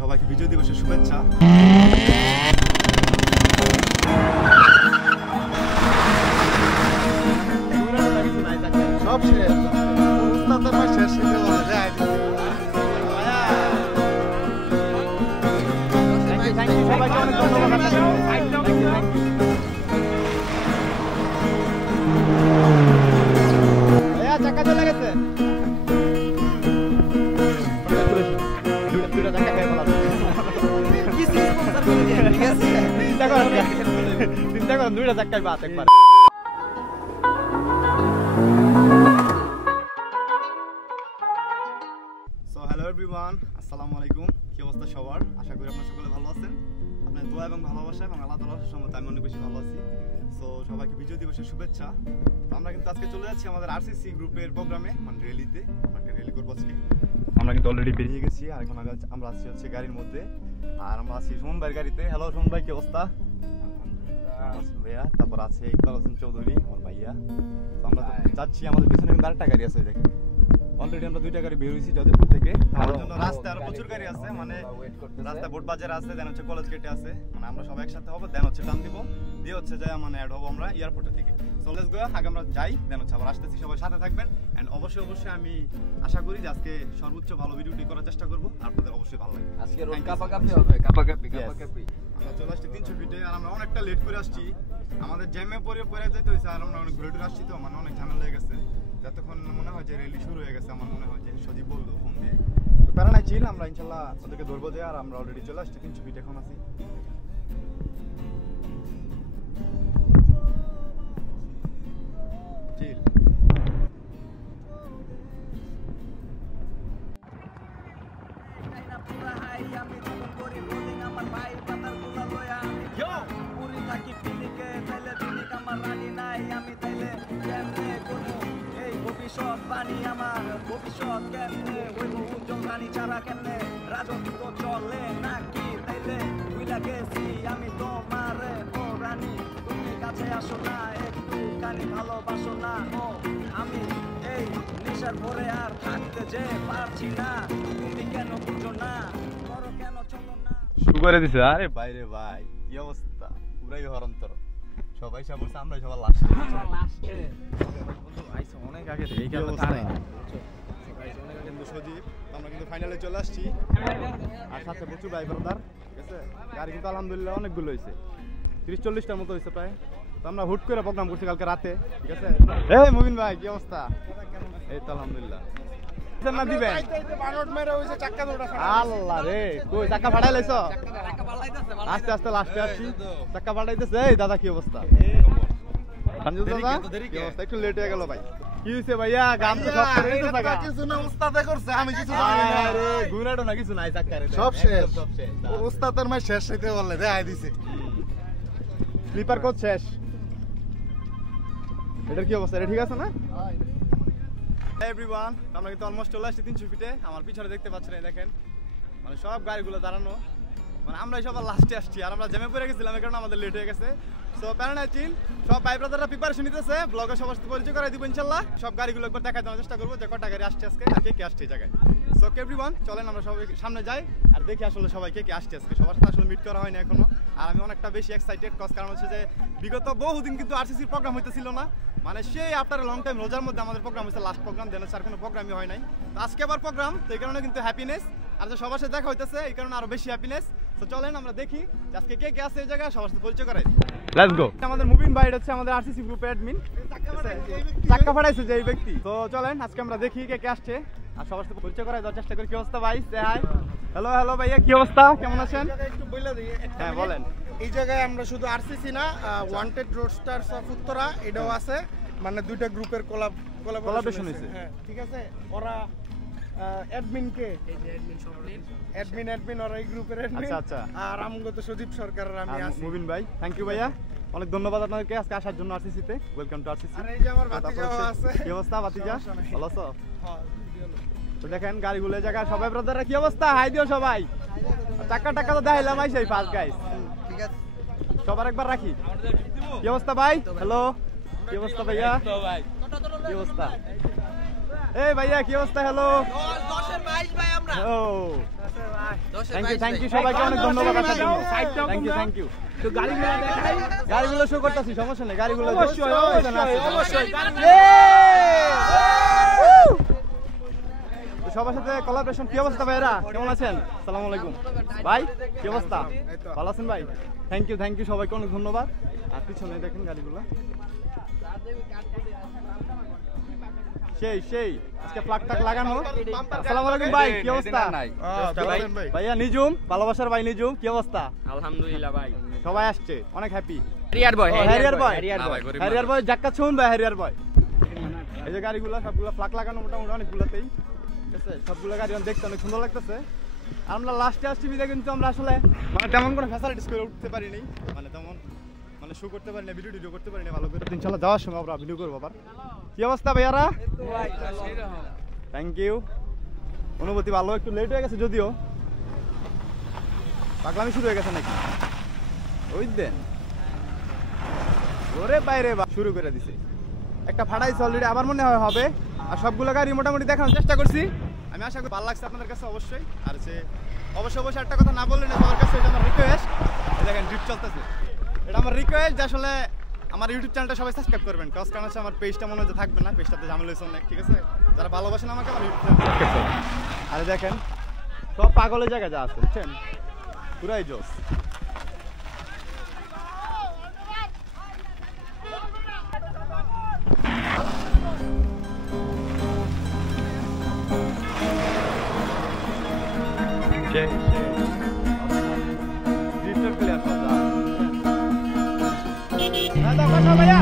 সবাইকে বিজয় দিবসের শুভেচ্ছা। সব শেষ সবাইকে অনেক ধন্যবাদ। চাকা চলে গেছে, চিন্তা করেন দুইটা চাক্কায় বাস একবার। সো হ্যালো এভরিওয়ান, আসসালামু আলাইকুম। কি অবস্থা সবার? আশা করি আপনারা সকলে ভালো আছেন। আপনার দোয়া এবং ভালোবাসা এবং আল্লাহ তাআলার রহমতে আমি অনেক বেশি ভালো আছি। সো সবাইকে বিজয় দিবসের শুভেচ্ছা। আমরা কিন্তু আজকে চলে যাচ্ছি আমাদের আরসিসি গ্রুপের প্রোগ্রামে, মানে র্যালিতে। আমরা একটা র্যালি করবো আজকে। আমরা কিন্তু অলরেডি বেরিয়ে গেছি, আর এখন আমরা আসছি হচ্ছে গাড়ির মধ্যে, আর আমরা আছি সুমন ভাইয়ের গাড়িতে। হ্যালো সুমন ভাই, কি অবস্থা? ভাইয়া, তারপর আছে ইকবাল হোসেন চৌধুরী আমার ভাইয়া। তো আমরা যাচ্ছি, আমাদের পিছনে কিন্তু আরেকটা গাড়ি আছে দেখেন। অলরেডি আমরা দুইটা গাড়ি বের হয়েছি যাদবপুর থেকে। রাস্তায় আরো প্রচুর গাড়ি আছে, মানে রাস্তায় বোট বাজার আছে, দেন হচ্ছে কলেজ গেটে আছে, মানে আমরা সবাই একসাথে হবো, দেন হচ্ছে টান দিব, দিয়ে হচ্ছে যায় মানে অ্যাড হবো আমরা এয়ারপোর্টের দিকে। সো লেটস গো, আগে আমরা যাই, দেন হচ্ছে আবার আসতেছি। সবাই সাথে থাকবেন, এন্ড অবশ্যই আমি আশা করি যে আজকে সর্বোচ্চ ভালো ভিডিওটি করার চেষ্টা করবো, আপনাদের অবশ্যই ভালো লাগবে। আজকে রোড কাপাকাপি হবে, কাপাকাপি। আমরা চলে আসছি 300 ফিটে, আর আমরা অনেকটা লেট করে আসছি। আমাদের জ্যামে পরে যেতে হয়েছে, আর আমরা অনেক ঘুরে আসছি, তো মানে অনেক ঝামেলা হয়ে গেছে। যতক্ষণ মনে হয় যে র্যালি শুরু হয়ে গেছে, আমার মনে হয় যে সজীব বললো ফোন দিয়ে, তো প্যারা নাই, চিল, আমরা ইনশাল্লাহ ওদেরকে ধরবো যে। আর আমরা অলরেডি চলে আসছি 300 ফিট, এখন আছি। চিল। পানি আমার ভবিষ্যৎ কেমনে হইব উজ্জ্বল রানী ছাড়া কেমনে রাজত্ব চলে নাকি তাইলে বুইলা গেছি আমি তোমারে ও রানী, তুমি কাছে আসো না, একটু কানি ভালোবাসো না। ও আমি এই নেশার পরে আর থাকতে যে পারছি না, তুমি কেন বুঝো না, করো কেন চলো না। শুরু করে দিছে। আরে ভাই রে ভাই, কি অবস্থা, পুরাই হরন্তর। সবাই সব বলছে, আমরা সবার লাস্টে অনেক আগে থেকে কিন্তু সজীব। আমরা কিন্তু ফাইনালে চলে আসছি, আর সাথে প্রচুর ভাই ব্রাদার, ঠিক আছে। গাড়ি কিন্তু আলহামদুলিল্লাহ অনেকগুলো হয়েছে, 30-40টার মতো হয়েছে প্রায়। তো আমরা হুট করে প্রোগ্রাম করছি কালকে রাতে, ঠিক আছে। এই মুবিন ভাই, কি অবস্থা? এই তো আলহামদুলিল্লাহ। না দিবেন আল্লাহ রে, কই চাকা ফাটাই লাইছ? আস্তে আস্তে লাস্টে আসছি, চাকা ফাটাইতেছে। এই দাদা, কি অবস্থা? একটু লেট হয়ে গেল ভাই। কি হইছে ভাইয়া? গাম তো সব করে দিতে থাকা কিছু না, উস্তাদে করছে, আমি কিছু জানি না। আরে গুনাটো না কিছু নাই, চাকারে সব শেষ। উস্তাদের মাই শেষ হইতে বললে দেখাই দিছে। স্লিপার কোড শেষ। এটার কি অবস্থা? এটা ঠিক আছে না? এভরিওয়ান, আমরা কিন্তু অলমোস্ট চলে আসছি 300 ফিটে। আমার পিছনে দেখতে পাচ্ছেন, এই দেখেন, মানে সব গাড়িগুলো দাঁড়ানো, মানে আমরাই সবার লাস্টে আসছি, আর আমরা জ্যামে পড়ে গেছিলাম, এই কারণে আমাদের লেট হয়ে গেছে। সো প্যারানাই চিল, সব ভাই ব্রাদাররা প্রিপারেশন নিতেছে, ব্লগে সবার সাথে পরিচয় করাই দিব ইনশাল্লাহ। সব গাড়িগুলো একবার দেখাই দেওয়ার চেষ্টা করবো যে কটা গাড়ি আসছে আজকে, আর কে আসছে এই জায়গায়। সো এভরিওয়ান, চলেন আমরা সবাই সামনে যাই, আর দেখি আসলে সবাই কে আসছে আজকে। সবার সাথে আসলে মিট করা হয়নি এখনো, আর আমি অনেকটা বেশি এক্সাইটেড, কারণ হচ্ছে যে বিগত বহুদিন কিন্তু আরসিসির প্রোগ্রাম হইতেছিল না, মানে সেই আফটার লং টাইম রোজার মধ্যে আমাদের প্রোগ্রাম হয়েছে, লাস্ট প্রোগ্রাম, দেন আর কোনো প্রোগ্রামই হয় নাই। তো আজকে আবার প্রোগ্রাম, তো এই কারণে কিন্তু হ্যাপিনেস, আর যে সবার সাথে দেখা হইতেছে এই কারণে আরো বেশি হ্যাপিনেস। তো চলেন আমরা দেখি আজকে কে আছে এই জায়গায়, সবার সাথে পরিচয় করাই। Let's go. আমাদের মুবিন ভাই হচ্ছে আমাদের আরসিসি গ্রুপের অ্যাডমিন, চাক্কা ফাটাইছে যে এই ব্যক্তি। তো চলেন আজকে আমরা দেখি কে আসছে, আর সবার সাথে পরিচয় করাই দেওয়ার চেষ্টা করি। কি অবস্থা ভাই? হাই। হ্যালো ভাইয়া, কি অবস্থা, কেমন আছেন? একটু বলে দিই। হ্যাঁ বলেন। এই জায়গায় আমরা শুধু আরসিসি না, ওয়ান্টেড রোডস্টারস অফ উত্তরা এটাও আছে, মানে দুইটা গ্রুপের কোলাবোরেশন হয়েছে। হ্যাঁ ঠিক আছে। ওরা অ্যাডমিন কে, অ্যাডমিন ওরা এই গ্রুপের অ্যাডমিন। আচ্ছা। আর আমগো তো সজীব সরকার আর আমি আছি। মুবিন ভাই, থ্যাংক ইউ ভাইয়া, অনেক ধন্যবাদ আপনাদেরকে আজকে আসার জন্য আরসিসি তে। Welcome to RCC. আর এই যে আমার ভাতিজাও আছে। কি অবস্থা ভাতিজা? ভালো আছো? হ্যাঁ। তো দেখেন গাড়িগুলো জায়গা, সবাই ব্রাদাররা কি অবস্থা? হাই দিও সবাই। চাক্কা টাক্কা তো দেখাইলাম আইসাই ফার্স্ট গাইস, ঠিক আছে। সবার একবার রাখি। কি অবস্থা ভাই? হ্যালো, কি অবস্থা ভাইয়া? কি অবস্থা? এই ভাইয়া কি অবস্থা? হ্যালো। 10 এর 22 ভাই আমরা। ও থ্যাংক ইউ সবাইকে অনেক ধন্যবাদ আসার জন্য থ্যাংক ইউ তো গাড়িগুলো দেখাই গাড়িগুলো শো করতেছি সমস্যা নেই গাড়িগুলো সবার সাথে কোলাবরেশন কি অবস্থা ভাইরা কেমন আছেন আসসালামু আলাইকুম ভাই কি অবস্থা ভালো আছেন ভাই থ্যাংক ইউ সবাইকে অনেক ধন্যবাদ আর পিছনে দেখেন গাড়িগুলো সেই আজকে ফ্ল্যাগ টাক লাগানো আসসালামু আলাইকুম ভাই কি অবস্থা ভাইয়া নিজুম ভালোবাসার ভাই নিজুম কি অবস্থা আলহামদুলিল্লাহ ভাই সবাই আসছে অনেক হ্যাপি হ্যারিয়ার বয় জাক্কা ছুন ভাই হ্যারিয়ার বয় এই যে গাড়িগুলো সবগুলো ফ্ল্যাগ লাগানো মোটামুটি অনেকগুলোতেই ঠিক আছে সবগুলো গাড়ি দেখতে অনেক সুন্দর লাগতেছে আর আমরা লাস্টে আসছি বিদে কিন্তু আমরা আসলে মানে তেমন কোনো ফ্যাসিলিটিস করে উঠতে পারিনি মানে তেমন মানে শো করতে পারি না ভিডিও করতে পারি না ভালো করে ইনশাআল্লাহ যাওয়ার সময় আমরা ভিডিও করবো আবার কি অবস্থা ভাইয়ারা থ্যাংক ইউ অনুভূতি ভালো একটু লেট হয়ে গেছে যদিও পাগলামি শুরু হয়ে গেছে নাকি ওই দেন ওরে বাইরে শুরু করে দিছে একটা ফাটাইছে অলরেডি আবার মনে হয় হবে আর সবগুলো গাড়ি মোটামুটি দেখানোর চেষ্টা করছি আমি আশা করি ভালো লাগছে আপনাদের কাছে অবশ্যই আর সে অবশ্যই একটা কথা না বললে না সবার কাছে এটা আমার রিকোয়েস্ট দেখেন ড্রিপ চলতেছে এটা আমার রিকোয়েস্ট যে আসলে আমার ইউটিউব চ্যানেলটা সবাই সাবস্ক্রাইব করবেন কারণ হচ্ছে আমার পেজটা মনে হয় থাকবে না পেজটাতে ঝামেলা হয়েছে অনেক ঠিক আছে যারা ভালোবাসেন আমাকে আমার ইউটিউব চ্যানেল সাবস্ক্রাইব করবেন আরে দেখেন সব পাগলের জায়গায় যা আছে বুঝছেন পুরাই জোস ডিজিটাল প্লেয়ার সব যা ভাইয়া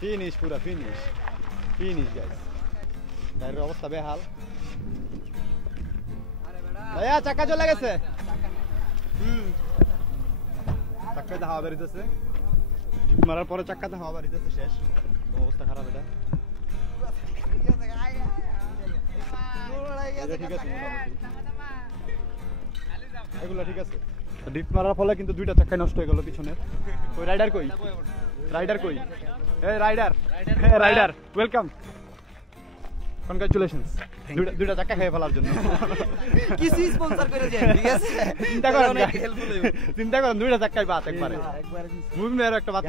ফিনিশ পুরা ফিনিশ গাইস গাড়ির অবস্থা বেহাল ভাইয়া চাকা চলে গেছে চাকাতে হাওয়া বেরিতেছে ডিপ মারার পরে চাকাতে হাওয়া বেরিতেছে শেষ অবস্থা খারাপ এটা ঠিক আছে এগুলো ঠিক আছে ডিপ মারার ফলে কিন্তু দুইটা চাকাই নষ্ট হয়ে গেল পিছনের ওই রাইডার কই এই রাইডার ওয়েলকাম কনগ্রাচুলেশনস দুইটা চাকা খেয়ে ফেলার জন্য কিছু স্পন্সর করে দেন ঠিক আছে চিন্তা করেন দুইটা চাকাই বাত একবারে মুভি মেয়ের একটা বাত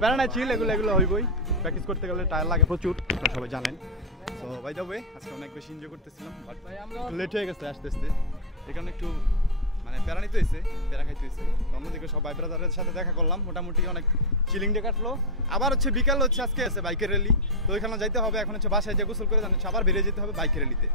প্যারা না চিল এগুলো হইবই প্র্যাকটিস করতে গেলে টায়ার লাগে প্রচুর সবাই জানেন তো বাই দ্য ওয়ে আজকে অনেক বেশি এনজয় করতেছিলাম বাট ভাই আমরা লেট হয়ে গেছে আস্তে এখানে একটু মানে প্যারা নিতে হয়েছে প্যারা খাইতে হয়েছে তো অন্যদিকে সব ভাই ব্রাদারের সাথে দেখা করলাম মোটামুটি অনেক চিলিং ডে কাটলো আবার হচ্ছে বিকাল হচ্ছে আজকে আছে বাইকের র্যালি তো ওইখানে যাইতে হবে এখন হচ্ছে বাসায় যে গোসল করে জানিস আবার বেরিয়ে যেতে হবে বাইকের র্যালিতে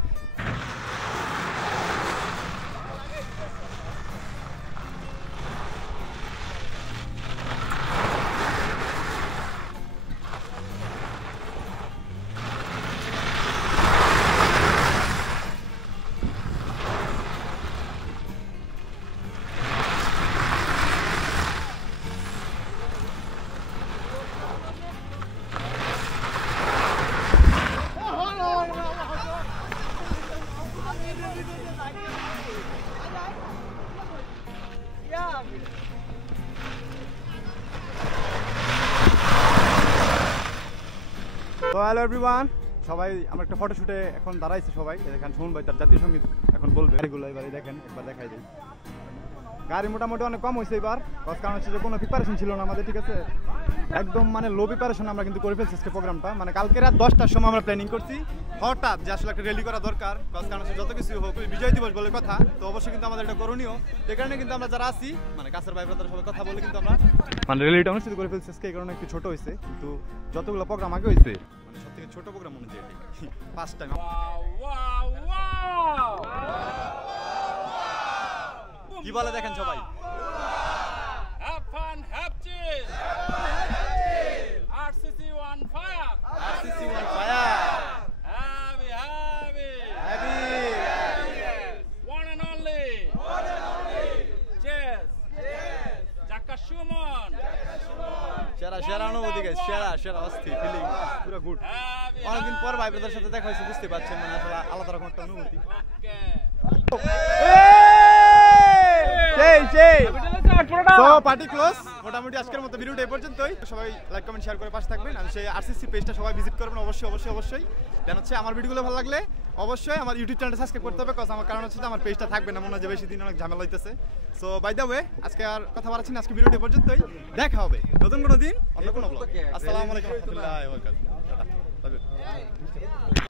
তো হ্যালো এভরিওয়ান, সবাই আমরা একটা ফটোশুটে এখন দাঁড়াইছি সবাই। দেখেন সুমন ভাই তার জাতীয় সঙ্গীত এখন বলবে। গাড়িগুলো এবারে দেখেন, একবার দেখাই দিই। গাড়ি মোটামুটি অনেক কম হয়েছে এবার, কারণ হচ্ছে যে কোনো প্রিপারেশন ছিল না আমাদের, ঠিক আছে? একদম মানে লো প্রিপারেশন আমরা কিন্তু করে ফেলছি আজকে প্রোগ্রামটা। মানে কালকে রাত 10টার সময় আমরা প্ল্যানিং করছি হঠাৎ যে আসলে একটা র্যালি করা দরকার, কারণ হচ্ছে যত কিছু হোক বিজয় দিবস বলে কথা, তো অবশ্যই কিন্তু আমাদের এটা করণীয়। এই কারণে কিন্তু আমরা যারা আছি মানে কাছের ভাই ব্রাদার সবাই কথা বলে কিন্তু আমরা মানে র্যালিটা অনুষ্ঠিত করে ফেলছি আজকে। এই কারণে একটু ছোট হয়েছে, কিন্তু যতগুলো প্রোগ্রাম আগে হয়েছে মানে সব থেকে ছোট প্রোগ্রাম মনে হয় ফার্স্ট টাইম। কি বলে দেখেন সবাই, Have fun, have cheer. RCC on fire. RCC on fire. Happy, happy. Happy. One and only. Cheers. Jaka Shumon. সেরা সেরা অনুভূতি গাইস, সেরা সেরা অস্থির ফিলিং, পুরো গুড। Happy, অনেকদিন পর ভাই ব্রাদার সাথে দেখা হয়েছে, বুঝতে পারছেন মানে আসলে আলাদা রকম একটা অনুভূতি। তো পার্টি ক্লোজ, মোটামুটি আজকের মতো ভিডিওটা এই পর্যন্তই। সবাই লাইক কমেন্ট শেয়ার করে পাশে থাকবেন। আমি সেই আরসিসি পেজটা সবাই ভিজিট করবেন অবশ্যই অবশ্যই অবশ্যই। দেন হচ্ছে আমার ভিডিওগুলো ভালো লাগলে অবশ্যই আমার ইউটিউব চ্যানেলটা সাবস্ক্রাইব করতে হবে, আমার কারণ হচ্ছে আমার পেজটা থাকবে না, মনে হয় যে বেশি দিন অনেক ঝামেলা হইতেছে। সো বাই দ্য ওয়ে, আজকে আর কথা বাড়াচ্ছি না, আজকে ভিডিওটা এই পর্যন্তই। দেখা হবে নতুন কোনো দিন অন্য কোনো ব্লগে। আসসালামু আলাইকুম ওয়া রাহমাতুল্লাহি ওয়া বারাকাতুহু।